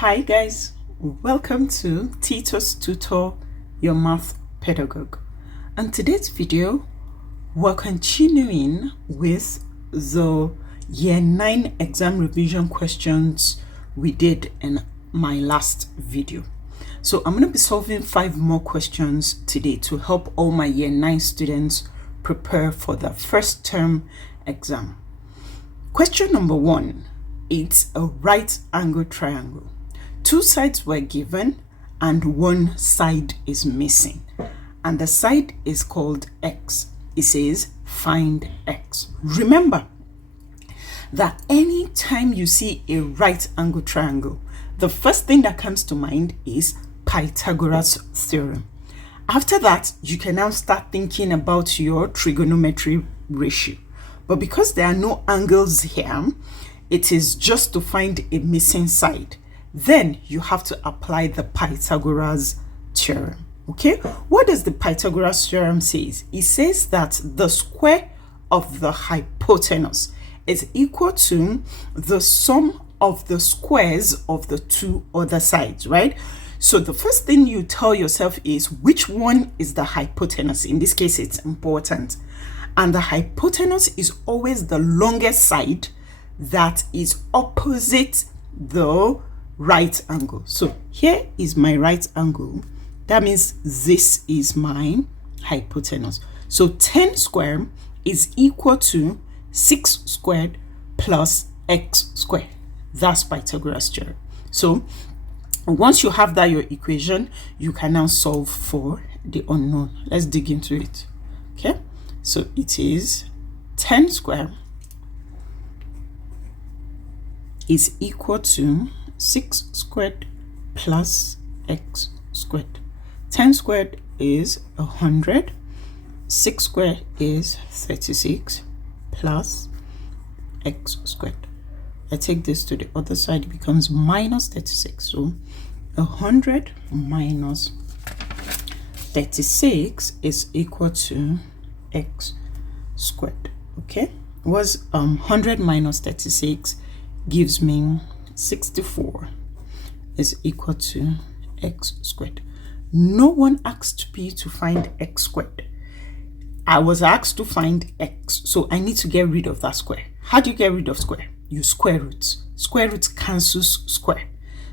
Hi guys, welcome to Titostutor, your math pedagogue. And today's video, we're continuing with the year 9 exam revision questions we did in my last video. So I'm going to be solving 5 more questions today to help all my year 9 students prepare for the first term exam. Question number 1, it's a right angle triangle. 2 sides were given and 1 side is missing, and the side is called x. It says find x. Remember that anytime you see a right angle triangle, the first thing that comes to mind is Pythagoras theorem. After that, you can now start thinking about your trigonometry ratio. But because there are no angles here, it is just to find a missing side. Then you have to apply the Pythagoras theorem. Okay, what does the Pythagoras theorem say? It says that the square of the hypotenuse is equal to the sum of the squares of the 2 other sides, right? So the first thing you tell yourself is which one is the hypotenuse. In this case, it's important. And the hypotenuse is always the longest side that is opposite the right angle. So here is my right angle. That means this is my hypotenuse. So 10 squared is equal to 6 squared plus x squared. That's Pythagoras theorem. So once you have that your equation, you can now solve for the unknown. Let's dig into it. Okay, so it is 10 squared is equal to 6 squared plus x squared. 10 squared is 100. 6 squared is 36 plus x squared. I take this to the other side, it becomes minus 36. So 100 minus 36 is equal to x squared. Okay, was 100 minus 36 gives me 64 is equal to x squared. No one asked me to find x squared. I was asked to find x, so I need to get rid of that square. How do you get rid of square? You square root. Square root cancels square.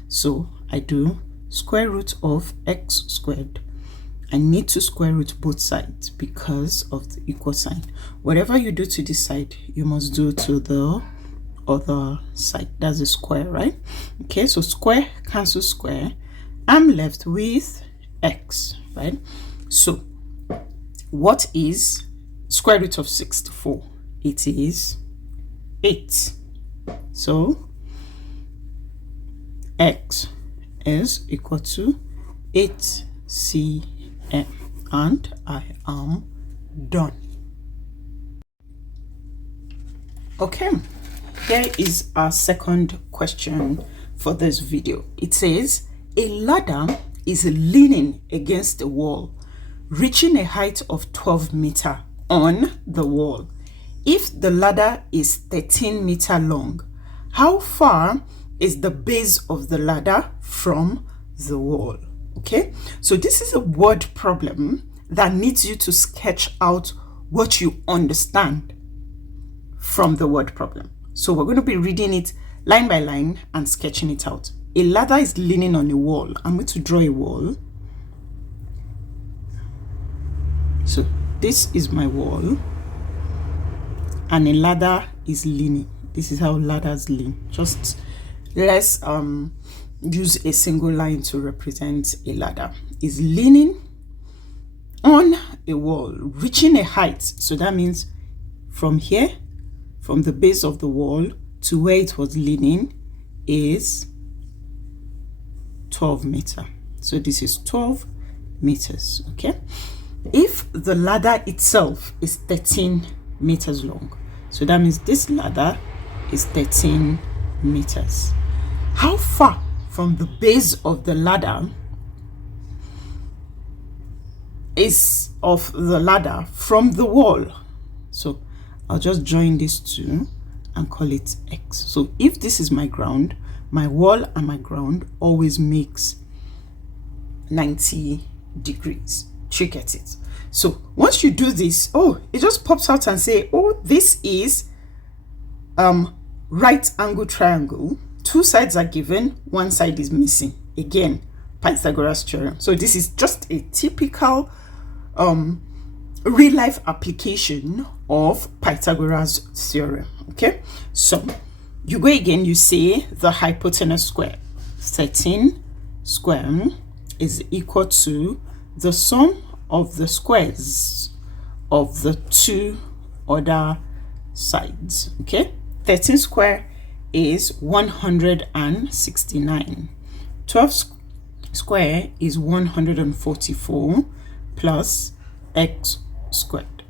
So I do square root of x squared. I need to square root both sides because of the equal sign. Whatever you do to this side, you must do to the other side. That's a square, right? Okay, so square cancels square. I'm left with x, right? So what is square root of 64? It is 8. So x is equal to 8 cm, and I am done. Okay, here is our second question for this video. It says a ladder is leaning against the wall, reaching a height of 12 meters on the wall. If the ladder is 13 meters long, how far is the base of the ladder from the wall? Okay, so this is a word problem that needs you to sketch out what you understand from the word problem. So we're going to be reading it line by line and sketching it out. A ladder is leaning on a wall. I'm going to draw a wall. So this is my wall, and a ladder is leaning. This is how ladders lean. Just let's use a single line to represent a ladder. Is leaning on a wall, reaching a height. So that means from here, from the base of the wall to where it was leaning is 12 meters. So this is 12 meters. Okay, if the ladder itself is 13 meters long, so that means this ladder is 13 meters. How far from the base of the ladder is of the ladder from the wall? So I'll just join these two and call it x. So if this is my ground, my wall and my ground always makes 90 degrees. You get it? So once you do this, oh, it just pops out and say, oh, this is right angle triangle. Two sides are given, one side is missing. Again, Pythagoras theorem. So this is just a typical real life application of Pythagoras theorem. Okay, so you go again, you say the hypotenuse square, 13 square, is equal to the sum of the squares of the two other sides. Okay, 13 square is 169. 12 square is 144 plus x squared.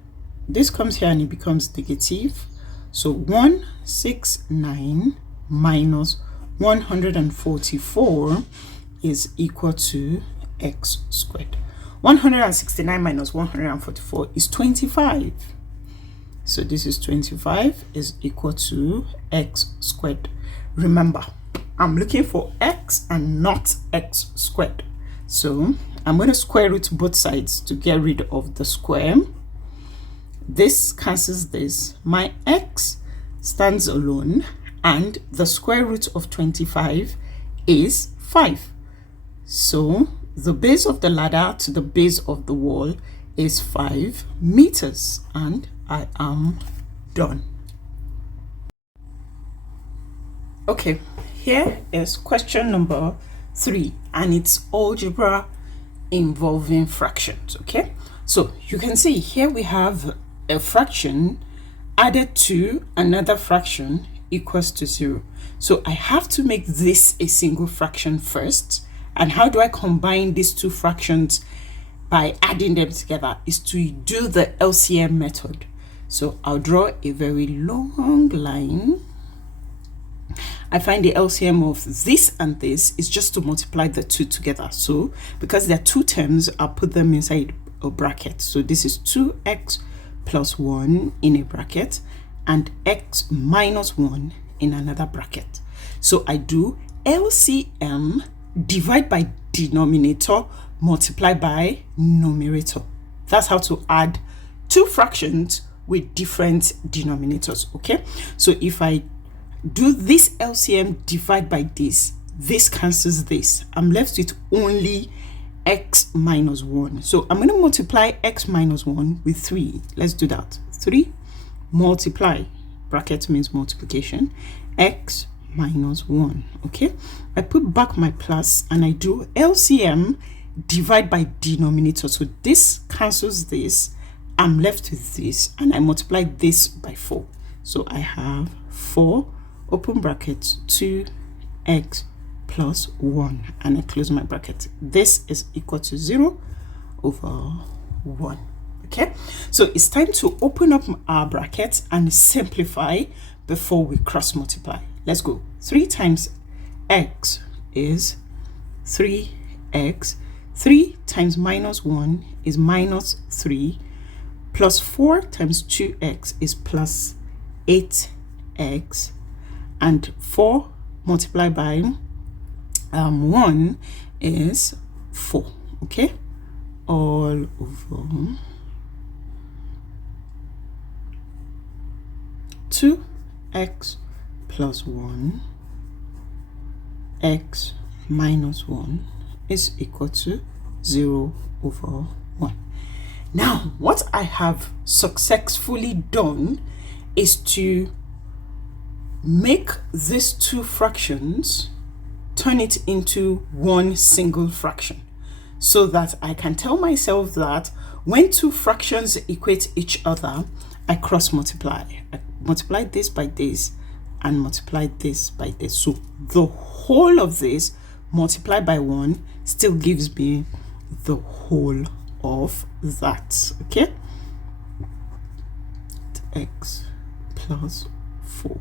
This comes here and it becomes negative. So 169 minus 144 is equal to x squared. 169 minus 144 is 25. So this is 25 is equal to x squared. Remember, I'm looking for x and not x squared. So I'm going to square root both sides to get rid of the square. This cancels this. My x stands alone, and the square root of 25 is 5. So the base of the ladder to the base of the wall is 5 meters, and I am done. Okay, here is question number 3, and it's algebra involving fractions. Okay, so you can see here we have a fraction added to another fraction equals to 0. So I have to make this a single fraction first. And how do I combine these two fractions? By adding them together, is to do the LCM method. So I'll draw a very long line. I find the LCM of this and this is just to multiply the two together. So because there are two terms, I'll put them inside a bracket. So this is 2x plus 1 in a bracket and x minus 1 in another bracket. So I do LCM, divide by denominator, multiply by numerator. That's how to add two fractions with different denominators. Okay, so if I do this LCM divide by this cancels this. I'm left with only x minus 1. So I'm going to multiply x minus 1 with 3. Let's do that. 3 multiply, bracket means multiplication, x minus 1. Okay, I put back my plus and I do LCM divide by denominator. So this cancels this. I'm left with this, and I multiply this by 4. So I have 4 open bracket 2x plus 1, and I close my bracket. This is equal to 0 over 1. Okay, so it's time to open up our bracket and simplify before we cross multiply. Let's go. 3 times x is 3x. 3 times minus 1 is minus 3. Plus 4 times 2x is plus 8x. And 4 multiplied by 1 is 4. Okay, all over 2x plus 1 x minus 1 is equal to 0 over 1. Now, what I have successfully done is to make these two fractions, turn it into one single fraction, so that I can tell myself that when two fractions equate each other, I cross multiply. I multiply this by this and multiply this by this. So the whole of this multiplied by 1 still gives me the whole of that. Okay, x plus 4.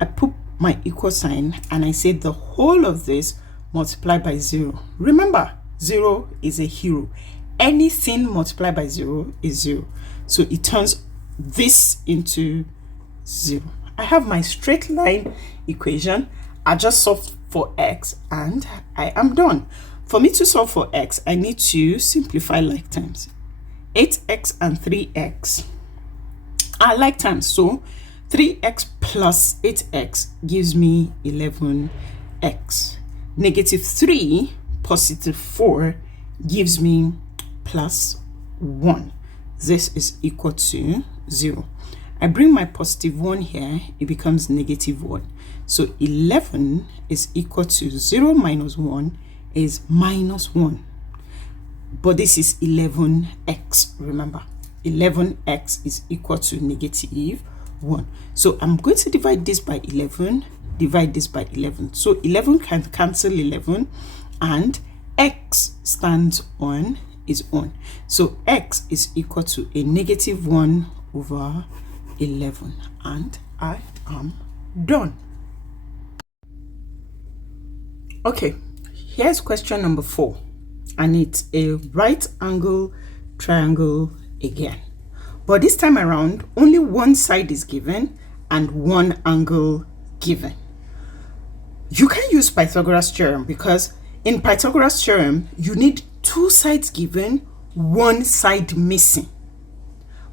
I put my equal sign and I say the whole of this multiplied by 0. Remember, 0 is a hero. Anything multiplied by 0 is 0. So it turns this into 0. I have my straight line equation. I just solved for x, and I am done. For me to solve for x, I need to simplify like terms. 8x and 3x are like terms, so 3x plus 8x gives me 11x. Negative 3 positive 4 gives me plus 1. This is equal to 0. I bring my positive 1 here, it becomes negative 1. So 11 is equal to 0 minus 1 is minus 1. But this is 11x, remember. 11x is equal to negative 1. So I'm going to divide this by 11, divide this by 11. So 11 can cancel 11, and x stands on is on. So x is equal to a negative 1 over 11, and I am done. Okay, here's question number 4, and it's a right angle triangle again, but this time around only one side is given and one angle given. You can use Pythagoras theorem, because in Pythagoras theorem you need two sides given, one side missing.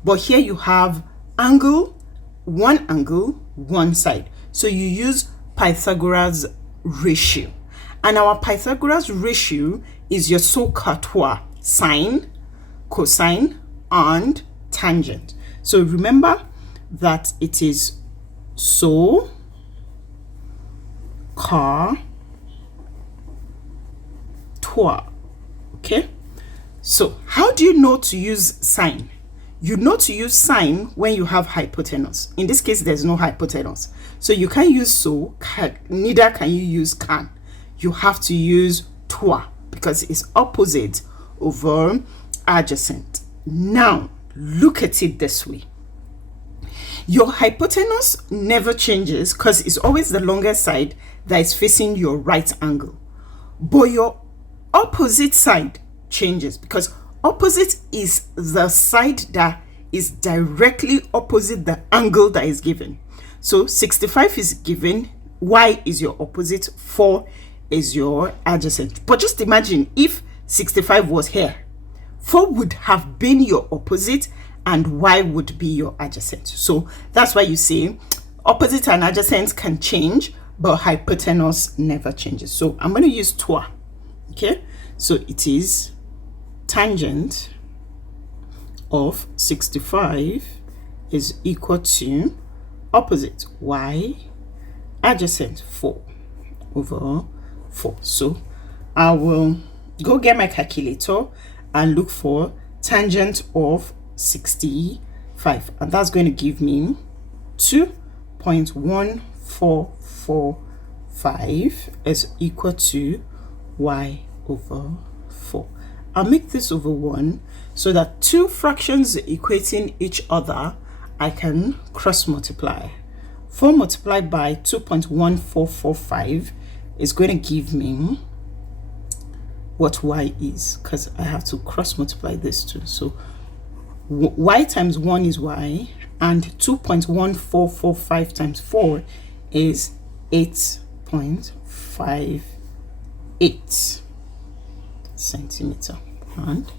But here you have angle, one side. So you use Pythagoras ratio. And our Pythagoras ratio is your SOHCAHTOA: sine, cosine, and tangent. So remember that it is SOHCAHTOA. Okay, so how do you know to use sine? You know to use sine when you have hypotenuse. In this case, there's no hypotenuse, so you can't use neither can you use can. You have to use toa, because it's opposite over adjacent. Now look at it this way. Your hypotenuse never changes, because it's always the longer side that is facing your right angle. But your opposite side changes, because opposite is the side that is directly opposite the angle that is given. So 65 is given, y is your opposite, 4 is your adjacent. But just imagine if 65 was here, 4 would have been your opposite and y would be your adjacent. So that's why you say opposite and adjacent can change, but hypotenuse never changes. So I'm going to use toa. Okay, so it is tangent of 65 is equal to opposite y, adjacent 4 over 4. So I will go get my calculator and look for tangent of 65, and that's going to give me 2.1445 is equal to y over 4. I'll make this over 1 so that two fractions equating each other I can cross multiply. 4 multiplied by 2.1445 is going to give me what y is, because I have to cross multiply this too. So y times 1 is y, and 2.1445 times 4 is 8.58 centimeter, and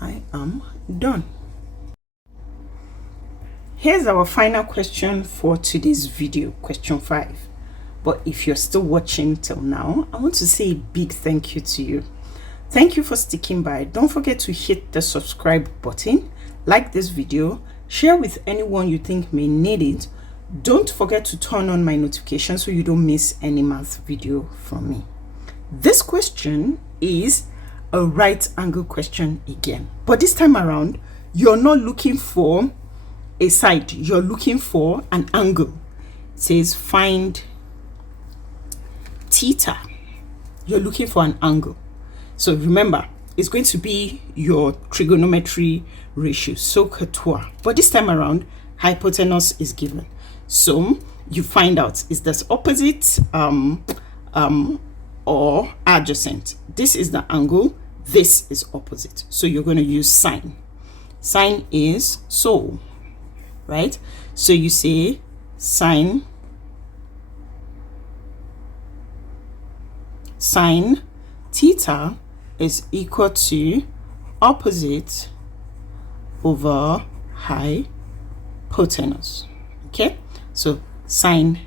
I am done. Here's our final question for today's video, question 5. But if you're still watching till now, I want to say a big thank you to you. Thank you for sticking by. Don't forget to hit the subscribe button, like this video, share with anyone you think may need it. Don't forget to turn on my notifications so you don't miss any math video from me. This question is a right angle question again, but this time around you're not looking for a side, you're looking for an angle. It says find theta. You're looking for an angle. So remember, it's going to be your trigonometry ratio, SOHCAHTOA, but this time around hypotenuse is given. So you find out, is this opposite or adjacent? This is the angle, this is opposite. So you're going to use sine. Sine is so, right? So you say sine sine theta is equal to opposite over hypotenuse. Okay, so sine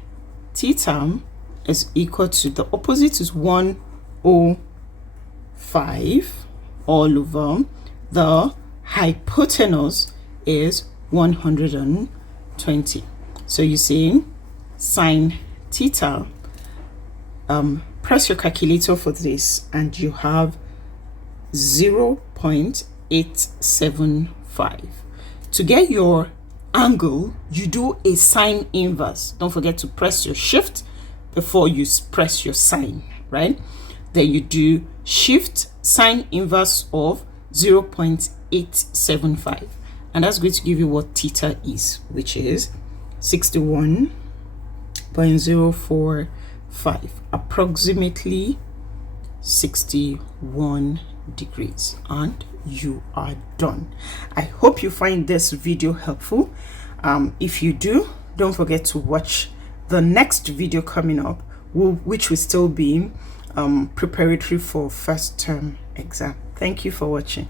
theta is equal to, the opposite is 105 all over, the hypotenuse is 120. So you see sine theta, press your calculator for this and you have 0.875. To get your angle, you do a sine inverse. Don't forget to press your shift before you press your sine, right? Then you do shift sine inverse of 0.875, and that's going to give you what theta is, which is 61.045, approximately 61 degrees, and you are done. I hope you find this video helpful. If you do, don't forget to watch the next video coming up, which will still be preparatory for first term exam. Thank you for watching.